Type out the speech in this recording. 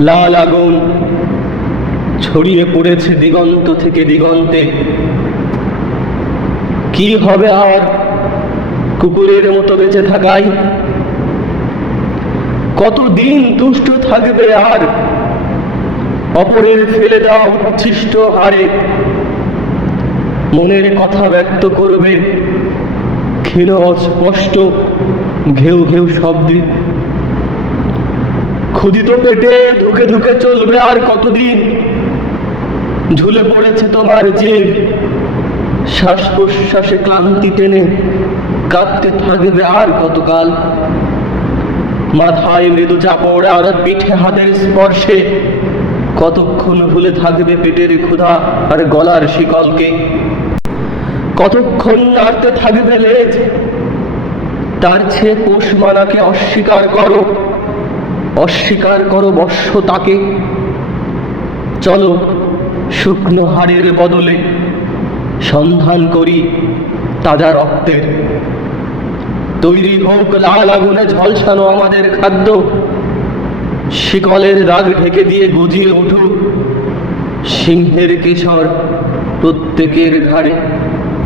লাল আগুন ছড়িয়ে পড়েছে দিগন্ত থেকে দিগন্তে। কি হবে আর কুকুরের মতো বেঁচে থাকাই? কতদিন তুষ্ট থাকবে আর অপরের ফেলে দেওয়া উচ্ছিষ্ট হারে? মনের কথা ব্যক্ত করবে ক্ষীণ অস্পষ্ট ঘেউ ঘেউ শব্দে। ক্ষুধিত পেটে ধুকে ধুকে চলবে আর কতদিন? ঝুলে পড়েছে তোমার জিভ, শ্বাস প্রশ্বাসে ক্লান্তি টেনে কাঁদতে থাকবে আর কতকাল? মাথায় মৃদু চাপড় আর পিঠে হাতের স্পর্শে কতক্ষণ ভুলে থাকবে পেটের ক্ষুধা আর গলার শিকলকে? কতক্ষণ নাড়তে থাকবে লেজ? তার চেয়ে পোষ মানাকে অস্বীকার করো বশ্যতাকে। চলো শুকনো হাড়ের বদলে সন্ধান করি তাজা রক্তের। তৈরি হোক লাল আগুনে ঝলসানো আমাদের খাদ্য। শিকলের দাগ ঢেকে দিয়ে গুজিয়ে উঠুক সিংহের কেশর প্রত্যেকের ঘাড়ে।